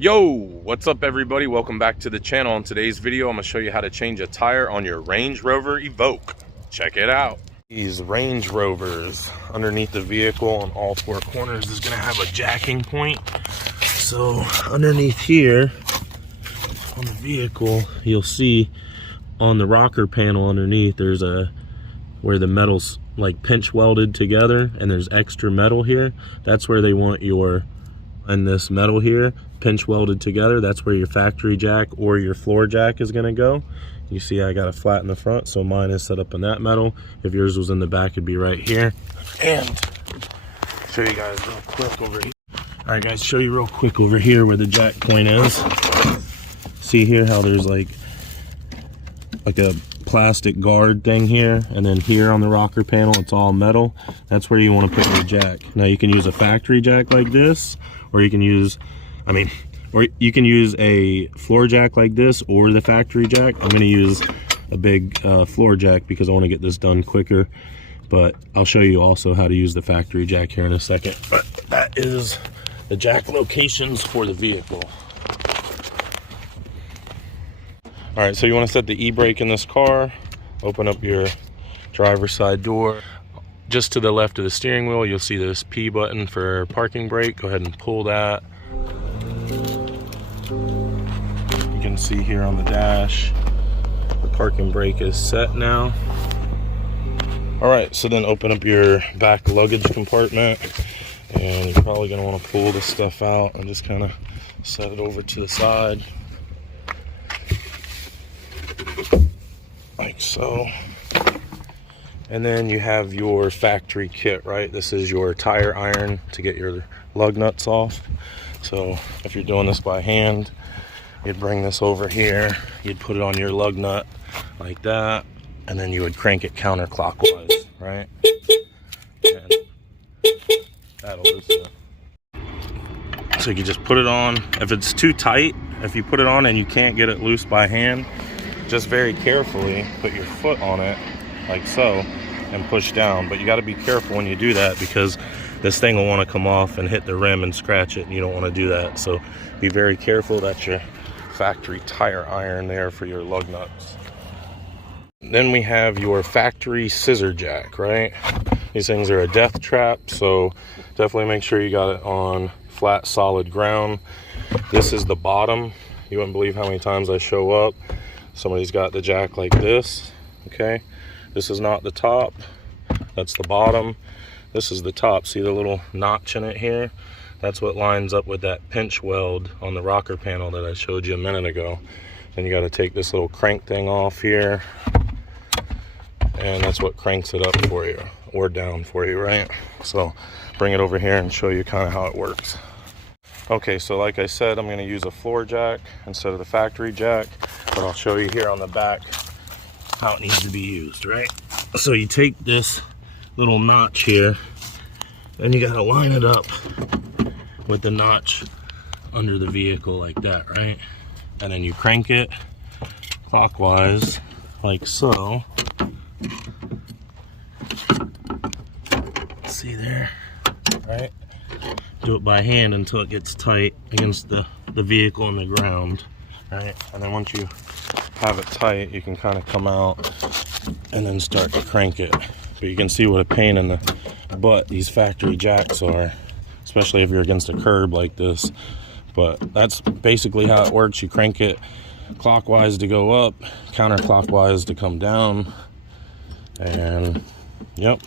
Yo, what's up everybody? Welcome back to the channel. In today's video, I'm gonna show you how to change a tire on your Range Rover Evoque. Check it out. These Range Rovers underneath the vehicle on all four corners is gonna have a jacking point. So underneath here on the vehicle, you'll see on the rocker panel underneath, there's where the metal's like pinch welded together and there's extra metal here. That's where they want your, and this metal here pinch welded together, that's where your factory jack or your floor jack is going to go. You see I got a flat in the front, so mine is set up in that metal. If yours was in the back, it'd be right here. And show you guys real quick over here. All right guys, show you real quick over here where the jack point is. See here how there's like a plastic guard thing here, and then here on the rocker panel it's all metal. That's where you want to put your jack. Now you can use a factory jack like this, or you can use a floor jack like this, or the factory jack. I'm going to use a big floor jack because I want to get this done quicker, but I'll show you also how to use the factory jack here in a second. But that is the jack locations for the vehicle. All right, so you want to set the e-brake in this car. Open up your driver's side door. Just to the left of the steering wheel, you'll see this P button for parking brake. Go ahead and pull that. You can see here on the dash, the parking brake is set now. All right, so then open up your back luggage compartment, and you're probably gonna want to pull this stuff out and just kind of set it over to the side. Like so. And then you have your factory kit, right? This is your tire iron to get your lug nuts off. So if you're doing this by hand, you'd bring this over here, you'd put it on your lug nut like that, and then you would crank it counterclockwise, right? And that'll loosen it. So you can just put it on. If it's too tight, if you put it on and you can't get it loose by hand, just very carefully put your foot on it like so and push down. But you got to be careful when you do that, because this thing will want to come off and hit the rim and scratch it, and you don't want to do that. So be very careful. That's your factory tire iron there for your lug nuts. Then we have your factory scissor jack, right? These things are a death trap, so definitely make sure you got it on flat solid ground. This is the bottom. You wouldn't believe how many times I show up, somebody's got the jack like this. Okay, this is not the top, that's the bottom. This is the top. See the little notch in it here? That's what lines up with that pinch weld on the rocker panel that I showed you a minute ago. Then you got to take this little crank thing off here, and that's what cranks it up for you, or down for you, right? So bring it over here and show you kind of how it works. Okay, so like I said, I'm going to use a floor jack instead of the factory jack, but I'll show you here on the back how it needs to be used, right? So you take this little notch here, and you got to line it up with the notch under the vehicle like that, right? And then you crank it clockwise like so. See there, right? Do it by hand until it gets tight against the vehicle and the ground, right? And then once you have it tight, you can kind of come out and then start to crank it. But you can see what a pain in the butt these factory jacks are, especially if you're against a curb like this. But that's basically how it works. You crank it clockwise to go up, counterclockwise to come down, and yep,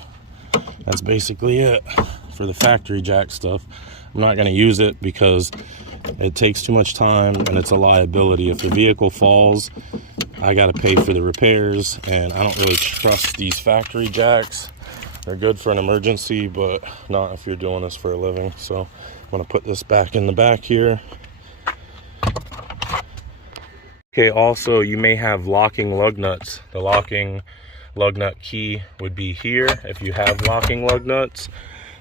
that's basically it for the factory jack stuff. I'm not going to use it because it takes too much time and it's a liability. If the vehicle falls, I got to pay for the repairs, and I don't really trust these factory jacks. They're good for an emergency, but not if you're doing this for a living. So I'm going to put this back in the back here. Okay, also you may have locking lug nuts. The locking lug nut key would be here if you have locking lug nuts.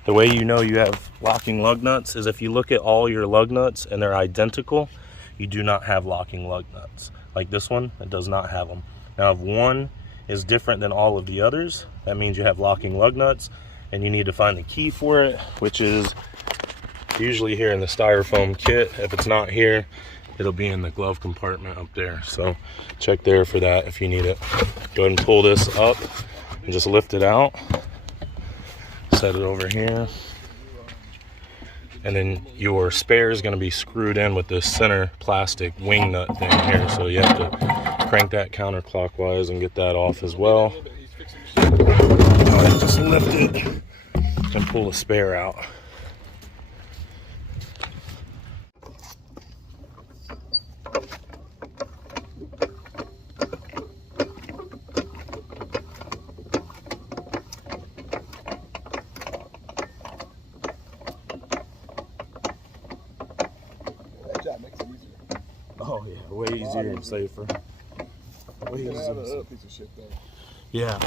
The way you know you have locking lug nuts is if you look at all your lug nuts and they're identical, you do not have locking lug nuts. Like this one, it does not have them. Now if one is different than all of the others, that means you have locking lug nuts, and you need to find the key for it, which is usually here in the styrofoam kit. If it's not here, it'll be in the glove compartment up there. So check there for that if you need it. Go ahead and pull this up and just lift it out. Set it over here. And then your spare is going to be screwed in with this center plastic wing nut thing here. So you have to crank that counterclockwise and get that off as well. Just lift it and pull the spare out. Oh yeah, way easier and safer. Way easier. Yeah.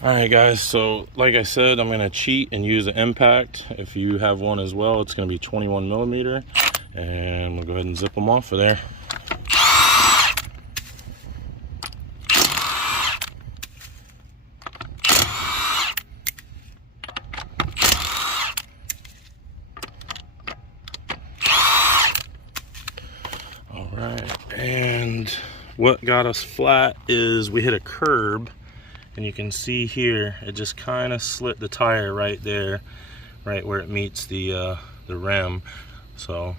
Alright guys, so like I said, I'm going to cheat and use an impact. If you have one as well, it's going to be 21 millimeter. And we'll go ahead and zip them off of there. Alright, and what got us flat is we hit a curb. And you can see here, it just kind of slit the tire right there, right where it meets the rim. So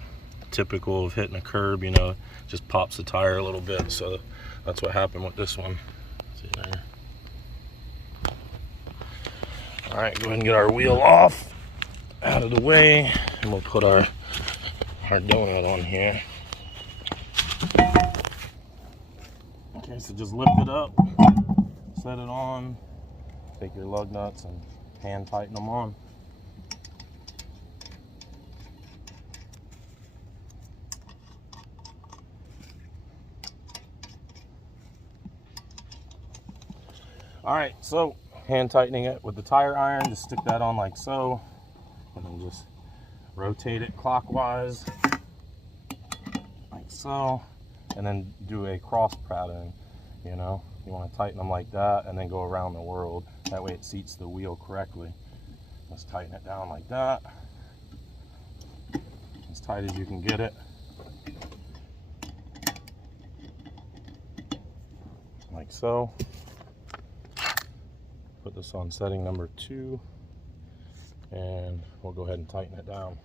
typical of hitting a curb, you know, just pops the tire a little bit. So that's what happened with this one. See there. All right, go ahead and get our wheel off, out of the way, and we'll put our donut on here. Okay, so just lift it up. Set it on, take your lug nuts and hand tighten them on. All right, so hand tightening it with the tire iron, just stick that on like so, and then just rotate it clockwise, like so, and then do a cross pattern, you know. You want to tighten them like that and then go around the world. That way it seats the wheel correctly. Let's tighten it down like that. As tight as you can get it. Like so. Put this on setting number 2. And we'll go ahead and tighten it down.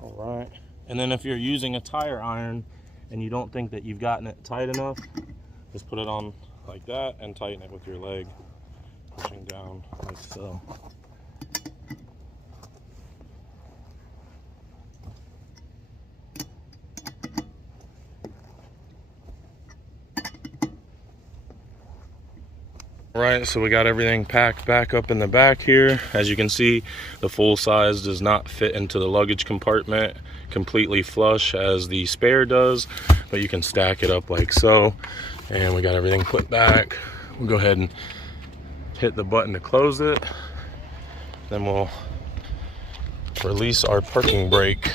Alright, and then if you're using a tire iron and you don't think that you've gotten it tight enough, just put it on like that and tighten it with your leg, pushing down like so. Alright, so we got everything packed back up in the back here. As you can see, the full size does not fit into the luggage compartment completely flush as the spare does, but you can stack it up like so. And we got everything put back. We'll go ahead and hit the button to close it. Then we'll release our parking brake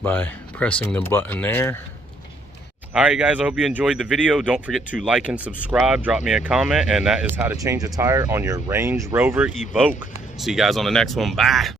by pressing the button there. Alright guys, I hope you enjoyed the video. Don't forget to like and subscribe, drop me a comment, and that is how to change a tire on your Range Rover Evoque. See you guys on the next one. Bye.